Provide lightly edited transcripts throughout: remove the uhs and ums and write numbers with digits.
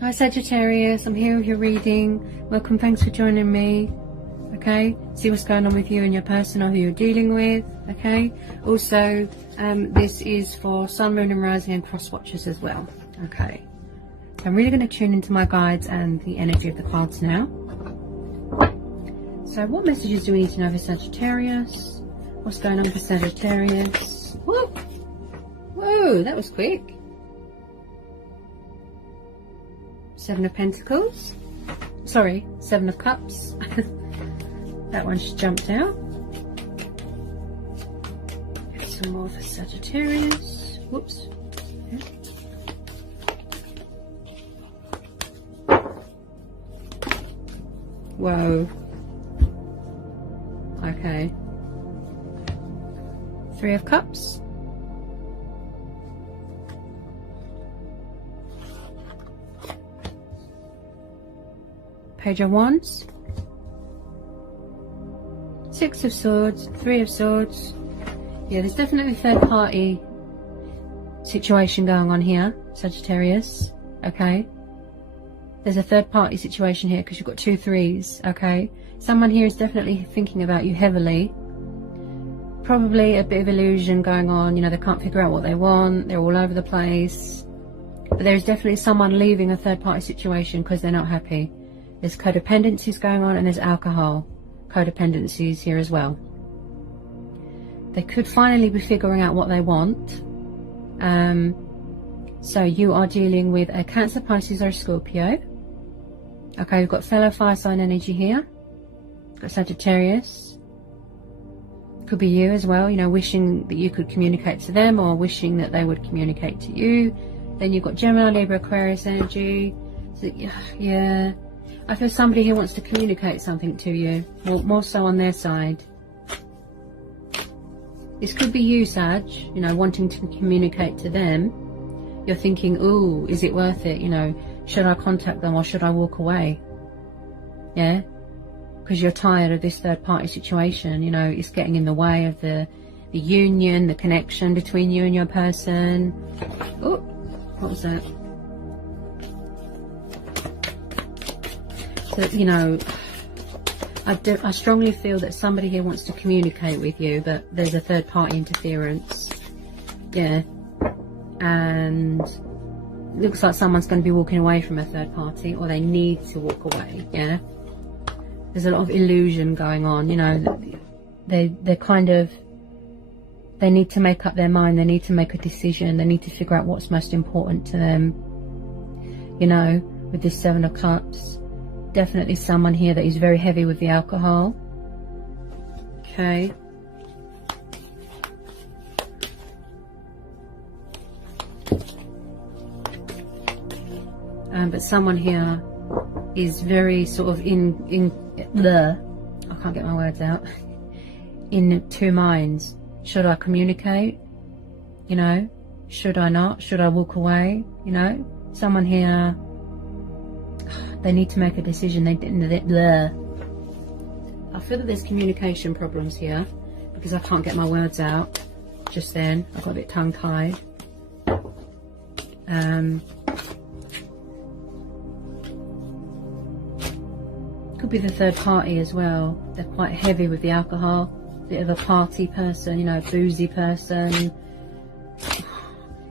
Hi Sagittarius, I'm here with your reading. Welcome, thanks for joining me. Okay, see what's going on with you and your person or who you're dealing with. Okay, also this is for Sun, Moon and Rising and cross watchers as well. Okay, so I'm really going to tune into my guides and the energy of the cards now. So what messages do we need to know for Sagittarius? What's going on for Sagittarius? Whoa, whoa, that was quick. Seven of Pentacles. Sorry, Seven of Cups. That one just jumped out. Get some more for Sagittarius. Whoops. Whoa. Okay. Three of Cups. Page of Wands. Six of Swords. Three of Swords. Yeah, there's definitely a third party situation going on here, Sagittarius. Okay. There's a third party situation here because you've got two threes. Okay. Someone here is definitely thinking about you heavily. Probably a bit of illusion going on. You know, they can't figure out what they want. They're all over the place. But there's definitely someone leaving a third party situation because they're not happy. There's codependencies going on and there's alcohol codependencies here as well. They could finally be figuring out what they want. So you are dealing with a Cancer, Pisces or Scorpio. Okay, we've got fellow fire sign energy here. Got Sagittarius. Could be you as well, you know, wishing that you could communicate to them or wishing that they would communicate to you. Then you've got Gemini, Libra, Aquarius energy. So, yeah. I feel somebody here wants to communicate something to you, more so on their side. This could be you, Sag, you know, wanting to communicate to them. You're thinking, ooh, is it worth it? You know, should I contact them or should I walk away? Yeah? Because you're tired of this third party situation, you know, it's getting in the way of the union, the connection between you and your person. Oh, what was that? So, you know, I strongly feel that somebody here wants to communicate with you, but there's a third party interference. Yeah. And it looks like someone's going to be walking away from a third party, or they need to walk away. Yeah. There's a lot of illusion going on, you know. They're kind of, they need to make up their mind. They need to make a decision. They need to figure out what's most important to them. You know, with this Seven of Cups. Definitely someone here that is very heavy with the alcohol. Okay. But someone here is very sort of in the, I can't get my words out, in two minds. Should I communicate? You know, should I not? Should I walk away? You know, someone here, they need to make a decision. I feel that there's communication problems here because I can't get my words out just then. I got a bit tongue-tied. Could be the third party as well. They're quite heavy with the alcohol. Bit of a party person, you know, boozy person.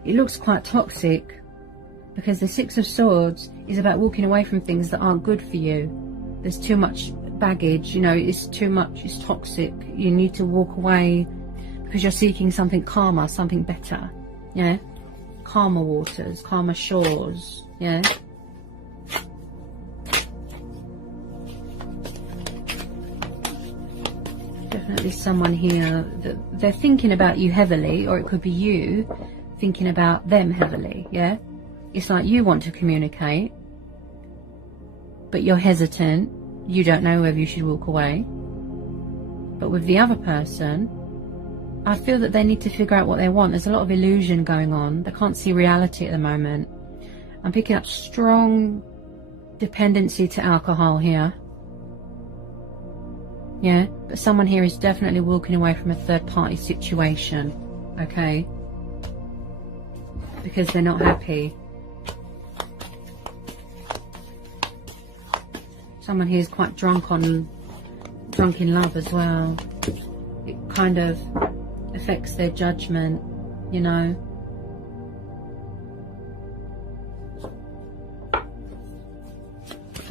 It looks quite toxic. Because the Six of Swords is about walking away from things that aren't good for you. There's too much baggage, you know, it's too much, it's toxic. You need to walk away because you're seeking something calmer, something better. Yeah? Calmer waters, calmer shores. Yeah? Definitely someone here that they're thinking about you heavily, or it could be you thinking about them heavily. Yeah? It's like you want to communicate, but you're hesitant. You don't know whether you should walk away. But with the other person, I feel that they need to figure out what they want. There's a lot of illusion going on. They can't see reality at the moment. I'm picking up strong dependency to alcohol here. Yeah, but someone here is definitely walking away from a third party situation. Okay? Because they're not happy. Someone here is quite drunk in love as well. It kind of affects their judgment, you know.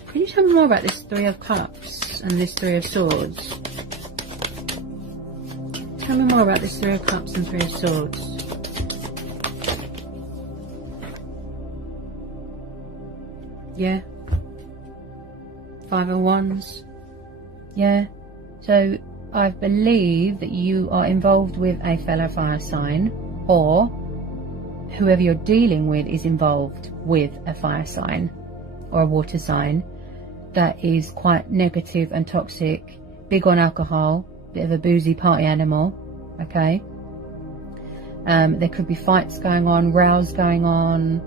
Can you tell me more about this Three of Cups and this Three of Swords? Tell me more about this Three of Cups and Three of Swords. Yeah. Five of Wands. Yeah. So I believe that you are involved with a fellow fire sign, or whoever you're dealing with is involved with a fire sign or a water sign that is quite negative and toxic, big on alcohol, bit of a boozy party animal. Okay. There could be fights going on, rows going on.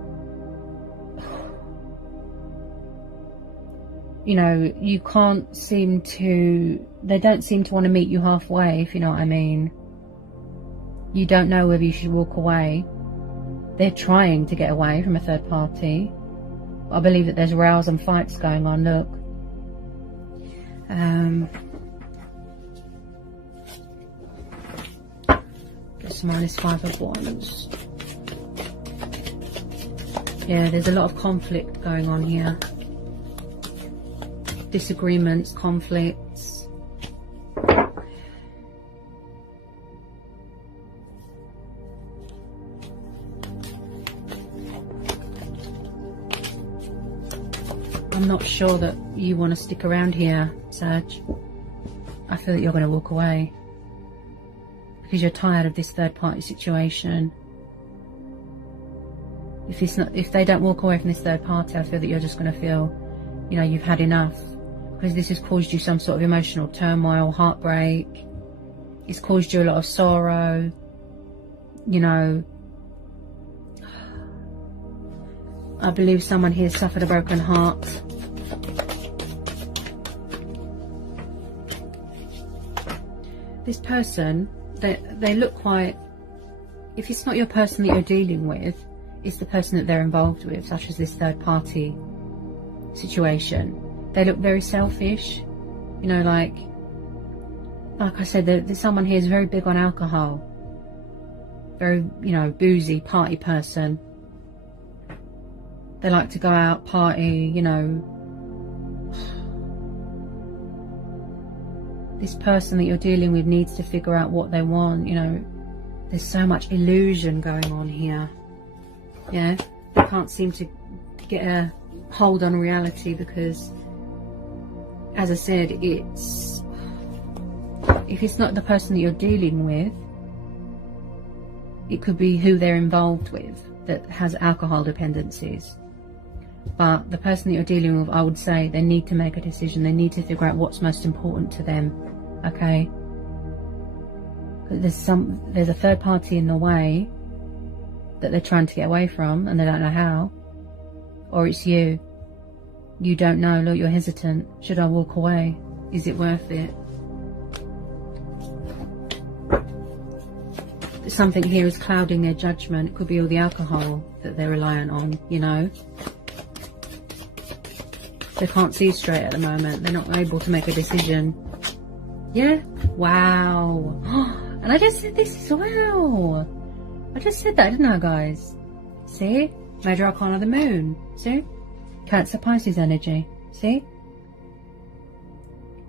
You know, you can't seem to, they don't seem to want to meet you halfway, if you know what I mean. You don't know whether you should walk away. They're trying to get away from a third party. I believe that there's rows and fights going on, look. Just minus Five of Wands. Yeah, there's a lot of conflict going on here. Disagreements, conflicts. I'm not sure that you want to stick around here, Sag. I feel that you're going to walk away because you're tired of this third party situation. If they don't walk away from this third party, I feel that you're just going to feel, you know, you've had enough, because this has caused you some sort of emotional turmoil, heartbreak. It's caused you a lot of sorrow, you know. I believe someone here suffered a broken heart. This person, they look quite, if it's not your person that you're dealing with, it's the person that they're involved with, such as this third party situation. They look very selfish, you know, like I said, there's someone here who's very big on alcohol, very, you know, boozy party person. They like to go out, party, you know. This person that you're dealing with needs to figure out what they want, you know. There's so much illusion going on here. Yeah, they can't seem to get a hold on reality because, as I said, if it's not the person that you're dealing with, it could be who they're involved with that has alcohol dependencies. But the person that you're dealing with, I would say they need to make a decision. They need to figure out what's most important to them. Okay, there's a third party in the way that they're trying to get away from, and they don't know how. Or it's you. You don't know. Look, you're hesitant. Should I walk away? Is it worth it? Something here is clouding their judgment. It could be all the alcohol that they're reliant on, you know. They can't see straight at the moment. They're not able to make a decision. Yeah? Wow. And I just said this as well. I just said that, didn't I, guys? See? Major Arcana of the Moon. See? Cancer, Pisces energy. See?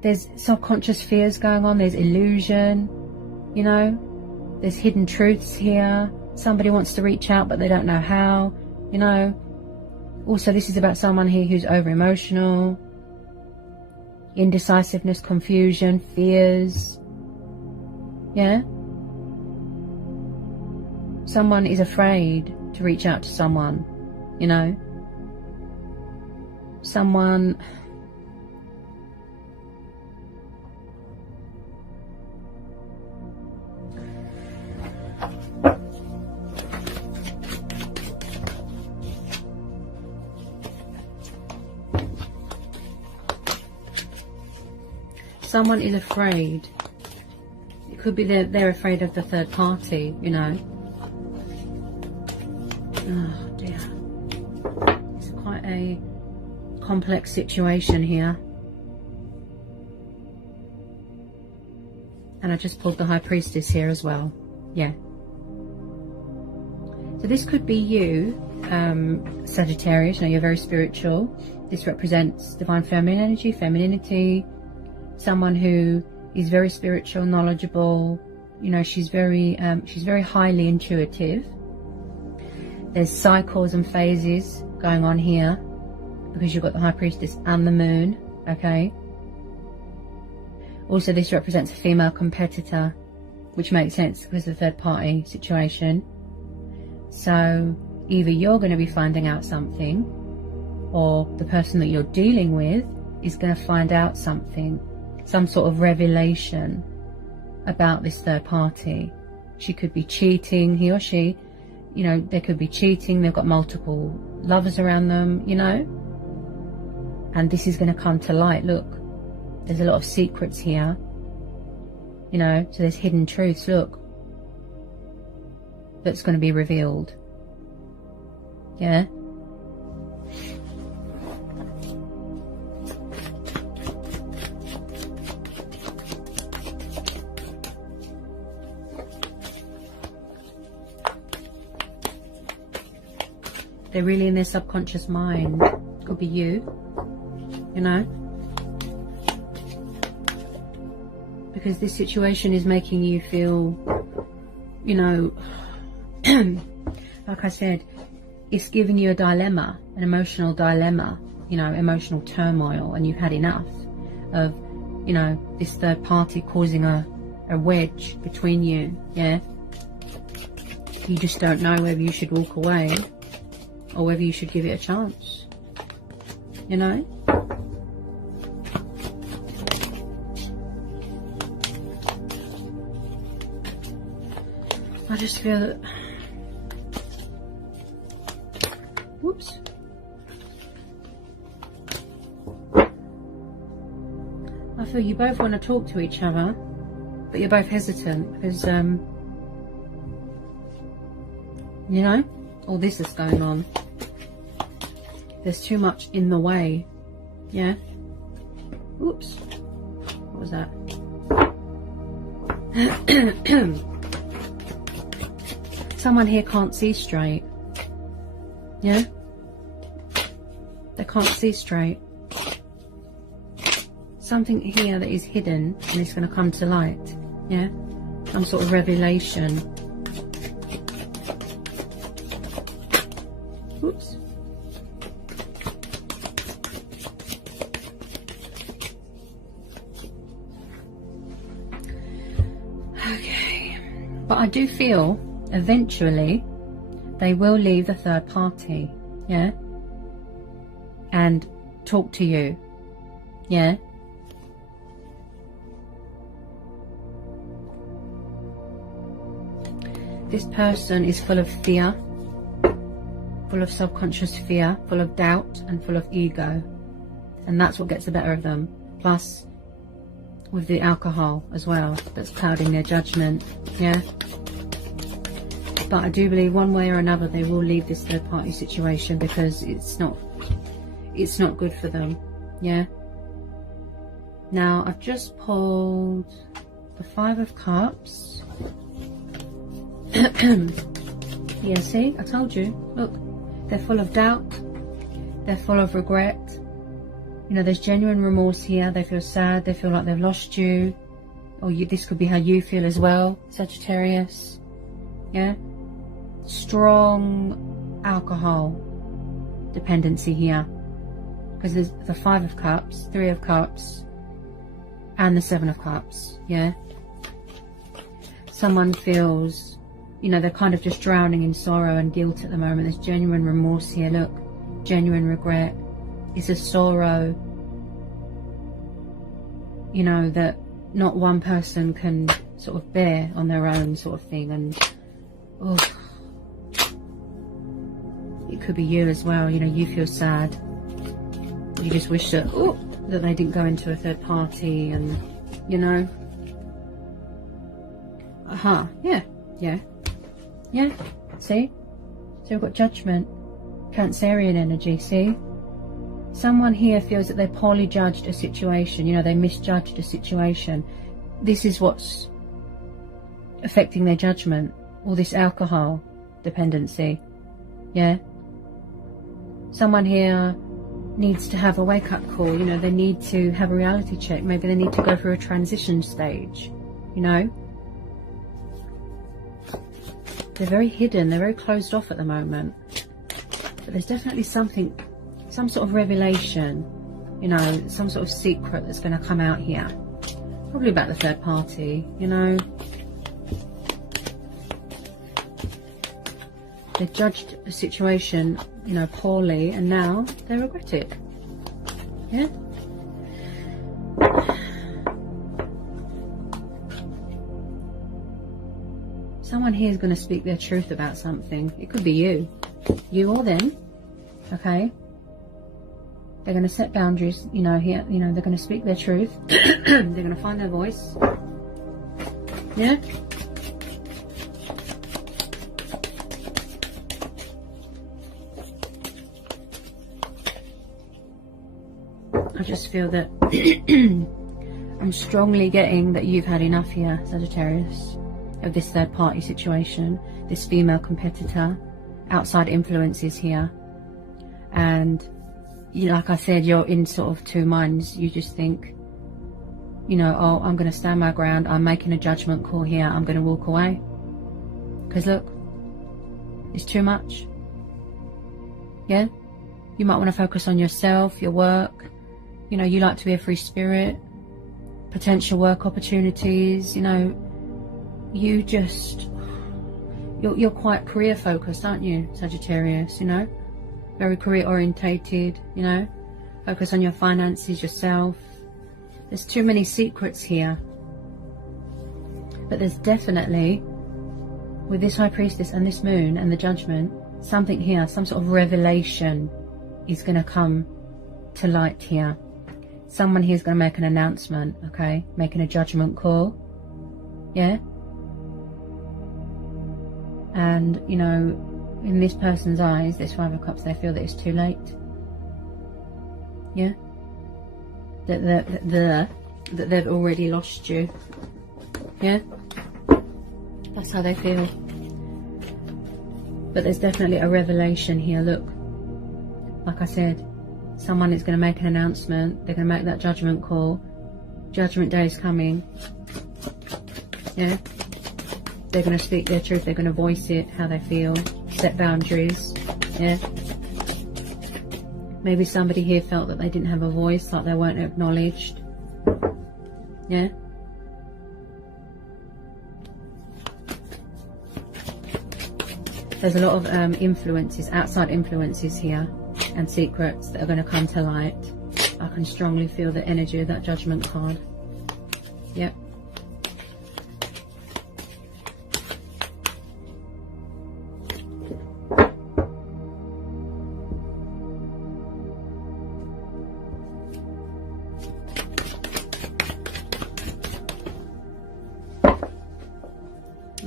There's subconscious fears going on. There's illusion. You know? There's hidden truths here. Somebody wants to reach out, but they don't know how. You know? Also, this is about someone here who's over-emotional. Indecisiveness, confusion, fears. Yeah? Someone is afraid to reach out to someone, you know? Someone... Someone is afraid. It could be they're afraid of the third party, you know. Oh dear. It's quite a complex situation here. And I just pulled the High Priestess here as well. Yeah. So this could be you, Sagittarius. Now, you're very spiritual. This represents divine feminine energy, femininity. Someone who is very spiritual, knowledgeable. You know, she's very highly intuitive. There's cycles and phases going on here because you've got the High Priestess and the Moon. Okay. Also, this represents a female competitor, which makes sense because of the third party situation. So either you're going to be finding out something, or the person that you're dealing with is going to find out something, some sort of revelation about this third party. She could be cheating, he or she, you know, they could be cheating, they've got multiple lovers around them, you know, and this is going to come to light. Look, there's a lot of secrets here, you know, so there's hidden truths, look, that's going to be revealed. Yeah. They're really in their subconscious mind. Could be you, you know, because this situation is making you feel, you know, like I said, it's giving you a dilemma, an emotional dilemma, you know, emotional turmoil, and you've had enough of, you know, this third party causing a wedge between you. Yeah. You just don't know whether you should walk away or whether you should give it a chance, you know. I just feel that, whoops, I feel you both want to talk to each other, but you're both hesitant because, you know, all this is going on. There's too much in the way. Yeah. Oops. What was that? Someone here can't see straight. Yeah. They can't see straight. Something here that is hidden and it's going to come to light. Yeah. Some sort of revelation. Oops. Okay. But I do feel eventually they will leave the third party. Yeah. And talk to you. Yeah. This person is full of fear, full of subconscious fear, full of doubt and full of ego, and that's what gets the better of them, plus with the alcohol as well, that's clouding their judgment. Yeah. But I do believe one way or another they will leave this third party situation because it's not good for them. Yeah. Now I've just pulled the Five of Cups. Yeah, see, I told you. Look, they're full of doubt, they're full of regret. You know, there's genuine remorse here. They feel sad, they feel like they've lost you, or this could be how you feel as well, Sagittarius. Yeah. Strong alcohol dependency here, because there's the Five of Cups, Three of Cups, and the Seven of Cups. Yeah. Someone feels, you know, they're kind of just drowning in sorrow and guilt at the moment. There's genuine remorse here. Look, genuine regret. It's a sorrow, you know, that not one person can sort of bear on their own, sort of thing. And oh, it could be you as well. You know, you feel sad. You just wish that that they didn't go into a third party, and you know. Yeah. Yeah, see? So we've got Judgment, Cancerian energy, see? Someone here feels that they poorly judged a situation, you know, they misjudged a situation. this is what's affecting their judgment. All this alcohol dependency. Yeah. Someone here needs to have a wake-up call. You know, they need to have a reality check. Maybe they need to go through a transition stage. You know, they're very hidden, they're very closed off at the moment, but there's definitely something, some sort of revelation, you know, some sort of secret that's going to come out here, probably about the third party. You know, they judged a situation, you know, poorly, and now they regret it. Yeah. Someone here is going to speak their truth about something. It could be you or them. Okay. They're going to set boundaries, you know, here, you know, they're going to speak their truth. They're going to find their voice. Yeah. I just feel that I'm strongly getting that you've had enough here, Sagittarius, of this third party situation, this female competitor, outside influences here. And you, like I said, you're in sort of two minds. You just think, you know, oh, I'm going to stand my ground, I'm making a judgment call here, I'm going to walk away. Because look, it's too much. Yeah? You might want to focus on yourself, your work. You know, you like to be a free spirit, potential work opportunities, you know. You just, you're quite career focused, aren't you, Sagittarius? You know, very career orientated, you know, focus on your finances, yourself. There's too many secrets here, but there's definitely, with this High Priestess and this Moon and the Judgment, something here, some sort of revelation is going to come to light here. Someone here is going to make an announcement, okay, making a judgment call. Yeah. And, you know, in this person's eyes, this Five of Cups, they feel that it's too late. Yeah? That they've already lost you. Yeah? That's how they feel. But there's definitely a revelation here. Look, like I said, someone is going to make an announcement. They're going to make that judgment call. Judgment Day is coming. Yeah? They're going to speak their truth. They're going to voice it, how they feel, set boundaries. Yeah. Maybe somebody here felt that they didn't have a voice, like they weren't acknowledged. Yeah. There's a lot of influences, outside influences here, and secrets that are going to come to light. I can strongly feel the energy of that Judgment card. Yep.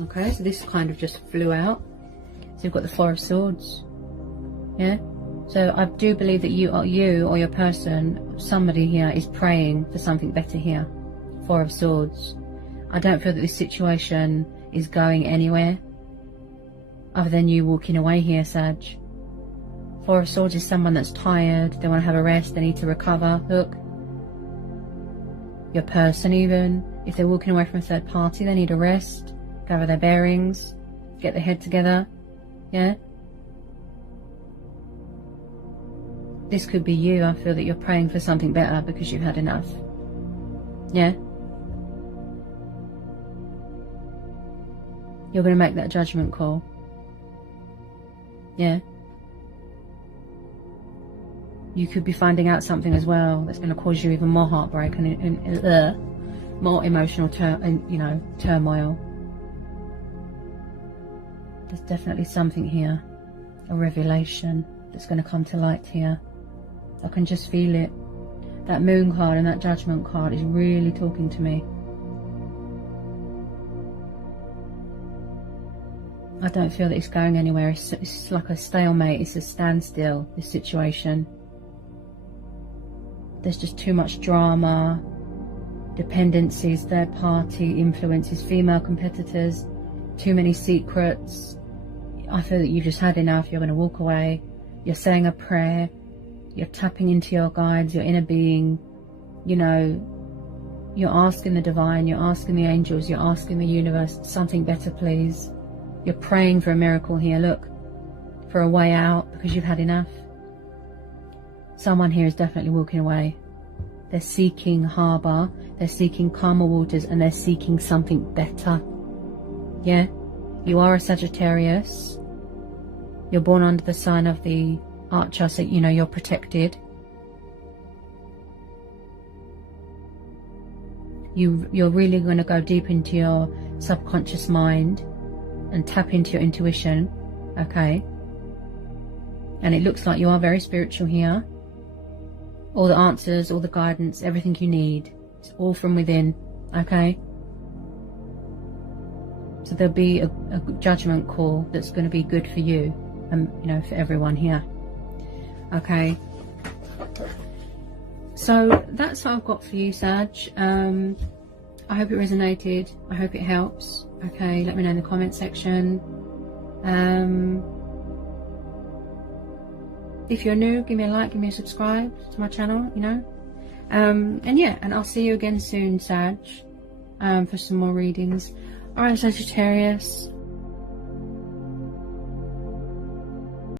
Okay, so this kind of just flew out. So you've got the Four of Swords. Yeah? So I do believe that you or your person, somebody here is praying for something better here. Four of Swords. I don't feel that this situation is going anywhere other than you walking away here, Sag. Four of Swords is someone that's tired, they want to have a rest, they need to recover. Look. Your person even, if they're walking away from a third party, they need a rest. Gather their bearings, get their head together. Yeah? This could be you. I feel that you're praying for something better because you've had enough. Yeah? You're going to make that judgment call. Yeah? You could be finding out something as well that's going to cause you even more heartbreak and more emotional turmoil. There's definitely something here, a revelation that's going to come to light here. I can just feel it. That Moon card and that Judgment card is really talking to me. I don't feel that it's going anywhere. It's like a stalemate. It's a standstill, this situation. There's just too much drama. dependencies, third party influences, female competitors, too many secrets. I feel that you've just had enough. You're going to walk away. You're saying a prayer. You're tapping into your guides, your inner being. You know, you're asking the divine, you're asking the angels, you're asking the universe, something better please. You're praying for a miracle here, look, for a way out, because you've had enough. Someone here is definitely walking away. They're seeking harbour, they're seeking calmer waters, and they're seeking something better. Yeah, you are a Sagittarius. You're born under the sign of the Archer, so you know you're protected. You're really going to go deep into your subconscious mind and tap into your intuition, okay? And it looks like you are very spiritual here. All the answers, all the guidance, everything you need, it's all from within, okay? So there'll be a judgment call that's going to be good for you and, you know, for everyone here, okay? So that's what I've got for you, Sag. I hope it resonated. I hope it helps. Okay, let me know in the comment section. If you're new, give me a like, give me a subscribe to my channel, you know. And yeah, and I'll see you again soon, Sag, for some more readings. Alright, Sagittarius.